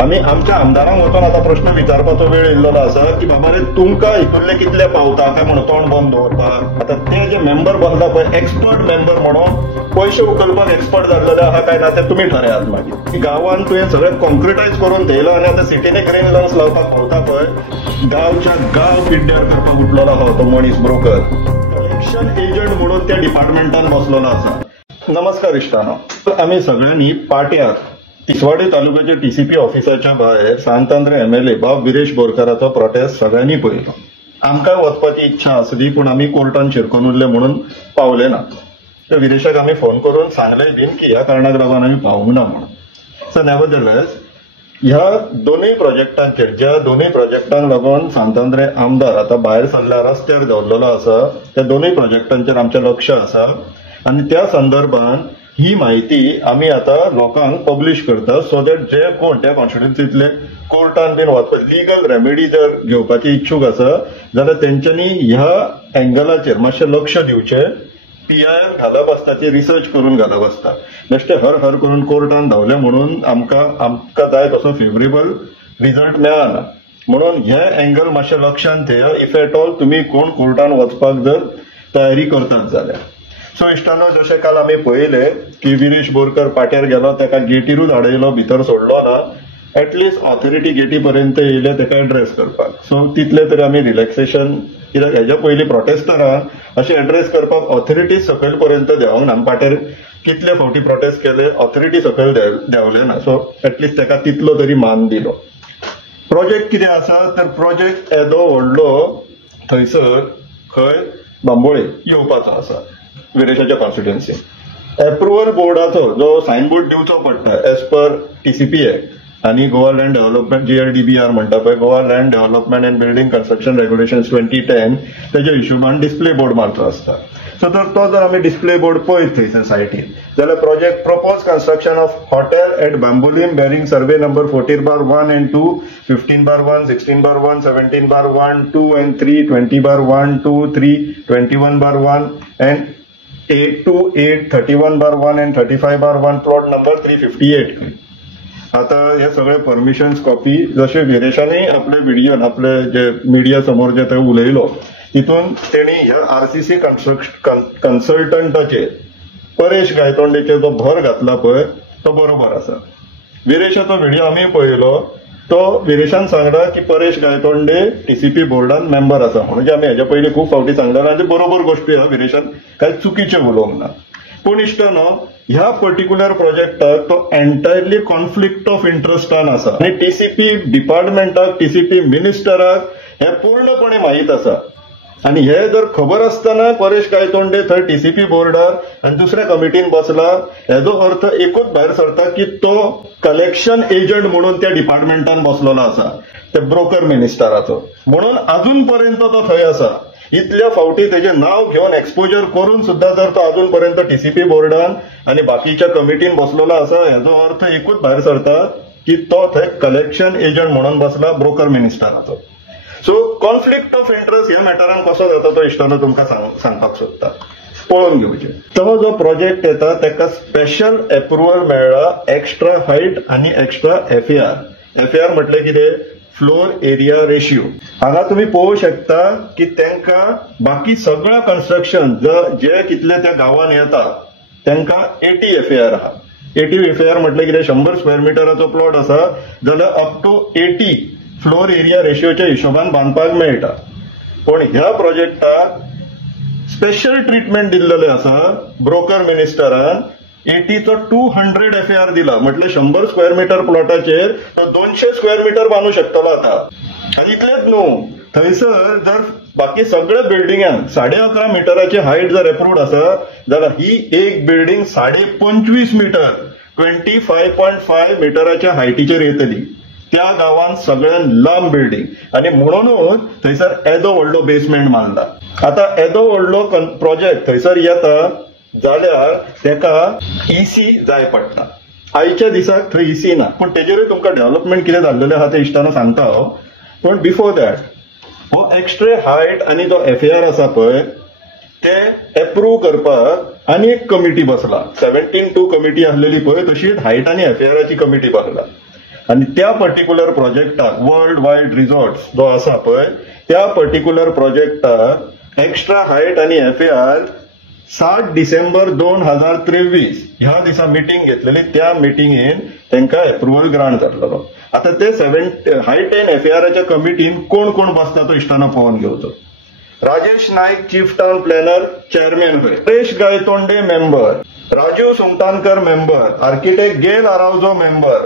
आमी आमच्या आमदारांक वचून आता प्रश्न विचारपाचो वेळ येयल्लो आसा की बाबा रे तुमकां हितूंतले कितले पावता काय म्हणून तोंड बंद दवरपाक. आता ते जे मेंबर बसला पळय एक्सपर्ट मेंबर म्हणून पयशे उखलपाक एक्सपर्ट जाल्लेले आहा काय ना ते तुमी ठरयात मागीर. गांवांत तुवें सगळें कॉन्क्रिटायज करून थेयला आनी आतां सिटीनी ग्रीन लंग्स लावपाक पावता पळय, गांवच्या गांव पिड्ड्यार करपाक उठलेलो आहा तो मनीस ब्रोकर कलेक्शन एजंट म्हणून त्या डिपार्टमेंटान बसलेलो आसा. नमस्कार इश्टानो, आमी सगळ्यांनी पाट्यार तिसवाडी तालुक्याच्या टीसीपी ऑफिसाच्या भायर सांतांद्र एमएलए भाव विरेश बोरकाराचो प्रोटेस्ट सगळ्यांनी पळयलो. आमकां वचपाची इच्छा आसली पूण आमी कोर्टान शिरकून उरले म्हणून पावले ना. तर विरेशाक आमी फोन करून सांगले बीन की ह्या कारणाक लागून आमी पावूंक ना म्हणून. सो नेवरदलेस ह्या दोनूय प्रोजेक्टांचेर ज्या दोनूय प्रोजेक्टांक लागून सांतांद्रे आमदार आता भायर सरल्या रस्त्यार देंवल्लेलो आसा त्या दोनूय प्रोजेक्टांचेर आमचें लक्ष आसा आनी त्या संदर्भात ही माहिती आमी आता लोकांक पब्लिश करता सो दॅट जे कोण त्या कॉन्स्टिट्युन्सींतले कोर्टान बीन वचपाक लिगल रेमेडी जर घेवपाची इच्छूक आसा जाल्यार तेंच्यांनी ह्या एंगलाचेर मातशें लक्ष दिवचें. PIL घालप आसता ती रिसर्च करून घालप आसता. बेश्टे हर हर करून कोर्टान धांवले म्हणून आमकां जाय तसो फेवरेबल रिजल्ट मेळना. म्हणून हे एंगल मातशें लक्षांत घेया इफ एट ऑल तुमी कोण कोर्टान वचपाक जर तयारी करतात जाल्यार. सो इश्टानो, जशें काल आमी पळयले की विरेश बोरकर पाट्यार गेलो, ताका गेटीरूच आडयलो, भितर सोडलो ना. एटलिस्ट ऑथॉरिटी गेटी पर्यंत येयले ताका एड्रेस करपाक. सो तितले तरी आमी रिलॅक्सेशन, कित्याक हेच्या पयलीं प्रोटेस्टरांक अशें एड्रेस करपाक ऑथॉरिटी सकयल पर्यंत देंवोंक ना. पाट्यार कितले फावटी प्रोटेस्ट केले, ऑथॉरिटी सकयल देंवले ना. सो एटलिस्ट ताका तितलो तरी मान दिलो. प्रोजेक्ट कितें आसा तर प्रोजेक्ट येदो व्हडलो थंयसर खंय बांबोळे येवपाचो आसा विरेशाच्या कॉन्स्टिट्युएन्सी. एप्रुवल बोर्डाचो जो सायन बोर्ड दिवचो पडटा एज पर टीसीपी एक्ट आणि गोवा लँड डेव्हलपमेंट GLDBR म्हणटा पळय, Goa land development and building construction regulations 2010 तेच्या हिशोबान डिस्प्ले बोर्ड मारचो आसता. सो तर तो जर आमी डिस्प्ले बोर्ड पळयत थंयसर सायटीर जाल्यार project propose construction of hotel at Bambolim bearing survey number 14/1 and 2, 15/1, 16/1, 17/1, 2 and 3, 20/1, 2, 3, 21/1 and 8 to 8, 31/1 and 35/1 plot number 358. आता हे सगळे परमिशन्स कॉपी जसे विरेशांनी आपले व्हिडिओन आपले जे मिडिया समोर जे थंय उलयलो तितून तेणी ह्या RCC कन्सल्टंटाचेर परेश गायतोंडेचेर जो भर घातला पळय तो बरोबर आसा. विरेशाचो व्हिडिओ आमी पळयलो, तो विरेशान सांगला की परेश गायतोंडे टीसीपी बोर्डान मेंबर आसा. म्हणजे आमी हेच्या पयलीं खूब फावटी सांगलेले आनी बरोबर गोश्टी आहा, विरेशान कांय चुकीचें उलोवंक ना. पूण इश्टानो, ह्या पर्टिक्युलर प्रोजेक्टाक तो एंटायरली कॉन्फ्लिक्ट ऑफ इंटरेस्टान आसा आनी टीसीपी डिपार्टमेंटाक, टीसीपी मिनिस्टराक हे पूर्णपणे माहीत आसा. आणि हे जर खबर आसतना परेश गायतोंडे थंय टीसीपी बोर्डार आनी दुसऱ्या कमिटीन बसला, हेजो अर्थ एकूच भायर सरता की तो कलेक्शन एजंट म्हणून त्या डिपार्टमेंटान बसलेलो आसा, ते ब्रोकर मिनिस्टराचो. म्हणून अजून पर्यंत तो थंय आसा. इतल्या फावटी तेजें नाव घेवन एक्सपोजर करून सुद्धा जर तो अजून पर्यंत टीसीपी बोर्डान आणि बाकीच्या कमिटीन बसलेलो आसा, हेजो अर्थ एकूच भायर सरता की तो थंय कलेक्शन एजंट म्हणून बसला ब्रोकर मिनिस्टराचो. सो कॉन्फ्लिक्ट ऑफ इंटरेस्ट ह्या मॅटरान कसो जाता तो इश्टानो तुमकां सांगपाक सोदता. पळोवन घेवचें. तो जो प्रोजेक्ट येता ताका स्पेशल एप्रुवल मेळ्ळा एक्स्ट्रा हायट आनी एक्स्ट्रा FAR. FAR म्हटल्यार कितें? Floor area ratio. हांगा तुम्ही पळोवंक शकता की तांकां बाकी सगळ्या कन्स्ट्रक्शन जे कितले त्या गांवांत येता तांकां 80 FAR आहा. 80 FAR म्हटल्यार कितें? 100 स्क्वेअर मिटराचो प्लॉट आसा जाल्यार अप टू 80 फ्लोर एरिया रेशियोच्या हिशोबान बांदपाक मेळटा. पण ह्या प्रोजेक्टाक स्पेशल ट्रीटमेंट दिल्लेले आसा. ब्रोकर मिनिस्टरान 80 200 FAR दिला. म्हटल्यार 100 स्क्वेअर मिटर प्लॉटाचेर 200 स्क्वेअर मिटर बांदूंक शकतलो आता. आनी इतलेंच न्हू, थंयसर जर बाकी सगळ्या बिल्डिंगांक 11.5 मिटराची हायट जर एप्रूव्ड आसा जाल्यार ही एक बिल्डिंग 25.5 मीटर 25.5 मिटराच्या हायटीचेर येतली. त्या गांवांत सगळ्यात लांब बिल्डिंग आनी म्हणूनच थंयसर येदो व्हडलो बेसमेंट मारला. आता येदो व्हडलो प्रोजेक्ट थंयसर येता जाल्यार तेका EC जाय पडटा. आयच्या दिसाक थंय EC ना, पण तेजेरूय तुमकां डेव्हलपमेंट कितें जाल्लेलें आहा ते इश्टानो सांगता हांव. पण बिफोर दॅट हो एक्स्ट्रा हायट आनी जो FAR आसा पळय ते एप्रूव्ह करपाक आनी एक कमिटी बसला. 17-2 कमिटी आसलेली पळय तशीच हायट आनी FARची कमिटी बसला. आणि त्या पर्टिक्युलर प्रोजेक्टाक वर्ल्ड वाईड रिसॉर्ट्स जो आसा पळय त्या पर्टिक्युलर प्रोजेक्टाक एक्स्ट्रा हायट आणि FAR 7 डिसेंबर 2023 ह्या दिसा मिटिंग घेतलेली. त्या मिटिंगेन त्यांना अप्रुव्हल ग्रांट जातलो. आता ते हायट अँड FARच्या कमिटीन कोण कोण बसता तो इश्टाना पळोवन घेवचो. Rajesh Naik chief town planner chairman होय, Suresh Gaitonde member, Rajiv Sungtankar member, architect Gail Araujo member,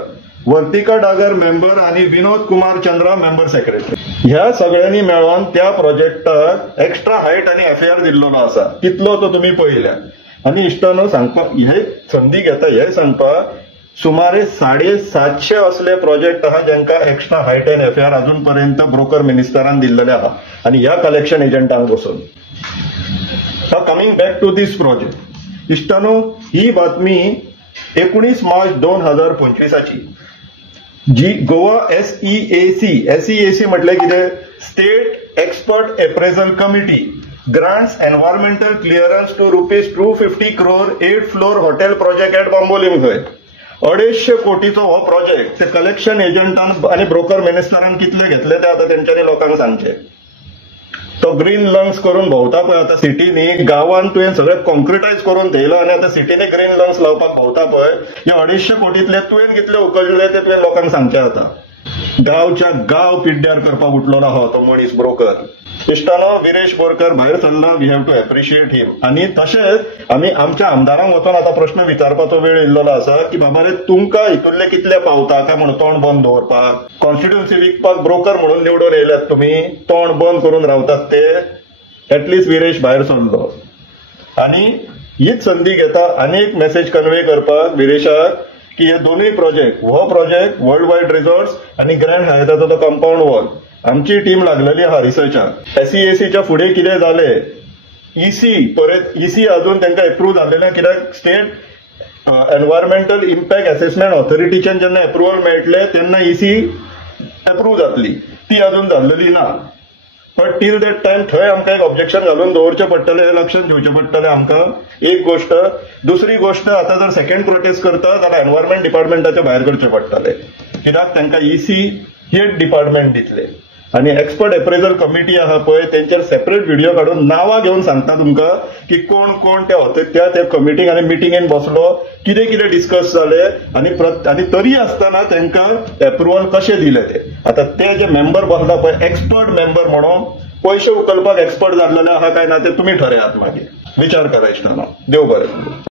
Vartika Dagar member आणि विनोद कुमार चंद्रा मेंबर सेक्रेटरी. ह्या सगळ्यांनी मेळून त्या प्रोजेक्टाक एक्स्ट्रा हायट आणि FAR दिल्लो आसा. कितलो तो तुम्ही पळयल्या. आणि इश्टानो सांगपाक हे संधी घेता हे सांगपाक सुमारे 750 असले प्रोजेक्ट आहा ज्यांका एक्स्ट्रा हायट अँड FAR अजूनपर्यंत ब्रोकर मिनिस्टरान दिल्लेले आहा आणि ह्या कलेक्शन एजंटांक बसून. Coming back to this project इश्टानो, ही बातमी 19 मार्च 2025 जी गोवा SEAC म्हटल्यार कितें state expert appraisal committee grants environmental clearance to ₹250 crore 8 floor hotel project at Bambolim होय. 250 कोटीचो हो प्रोजेक्ट ते कलेक्शन एजंटान आणि ब्रोकर मिनिस्टरान कितले घेतले ते आता तेंच्यांनी लोकांक सांगचे. तो ग्रीन लंग्स करून भोंवता पळय आता सिटीनी गांवांत तुवें सगळें कॉन्क्रिटायज करून थेयलो आणि आता सिटीनी ग्रीन लंग्स लावपाक भोंवता पळय हे 250 कोटींतले तुवें कितले उकळले ते तुवें लोकांक सांगचे. आता गांवच्या गांव पिड्ड्यार करपाक उठलो आहो तो मनीस ब्रोकर. इश्टानो, विरेश बोरकर भायर सरला. वी हॅव टू एप्रिशिएट हिम. आणि तशेंच आमी आमच्या आमदारांक वचून आता प्रश्न विचारपाचो वेळ येयल्लो आसा की बाबा रे तुमकां हितूंतले कितले पावता काय म्हणून तोंड बंद दवरपाक. कॉन्स्टिट्युएन्सी विकपाक ब्रोकर म्हणून निवडून येयल्यात तुम्ही, तोंड बंद करून रावतात ते. एटलीस्ट विरेश भायर सरलो आणि हीच संधी घेता आनी एक मेसेज कन्वे करपाक विरेशाक की हे दोनूय प्रोजेक्ट, हो प्रोजेक्ट वर्ल्ड वाईड रिसॉर्ट्स आणि ग्रँड हायताचो तो कंपाऊंड वॉल, आमची टीम लागलेली आहा रिसर्चाक. SEACच्या फुडें कितें जालें, EC अजून तांकां अप्रूव्ह जालेलें कित्याक स्टेट एन्व्हायरमेंटल इम्पॅक्ट असेसमेंट ऑथॉरिटीच्यान जेन्ना अप्रुव्हल मेळटले तेन्ना EC अप्रूव्ह जातली. ती अजून जाल्लेली ना. बट टील दॅट टायम थंय आमकां एक ऑब्जेक्शन घालून दवरचें पडटलें, हे लक्षात घेवचें पडटलें आमकां. एक गोष्ट. दुसरी गोष्ट, आता जर सेकंड प्रोटेस्ट करता जाल्यार एन्व्हायरमेंट डिपार्टमेंटाच्या भायर करचें पडटलें कित्याक तांकां EC हे डिपार्टमेंट दितले. आणि एक्सपर्ट अप्रेझल कमिटी आहा पळय तेंचेर सेपरेट व्हिडिओ काढून नावां घेवन सांगता तुमकां की कोण कोण त्या कमिटीक आनी मिटिंगेन बसलो, कितें कितें डिस्कस जालें आणि तरी आसतना तांकां अप्रुव्हल कशें दिलें ते. आता ते जे मेंबर बसला पळय एक्सपर्ट मेंबर म्हणून पयशे उखलपाक एक्सपर्ट जाल्लेले आहा काय ना ते तुमी ठरयात. मागीर विचार करा इश्टानो. देव बरें.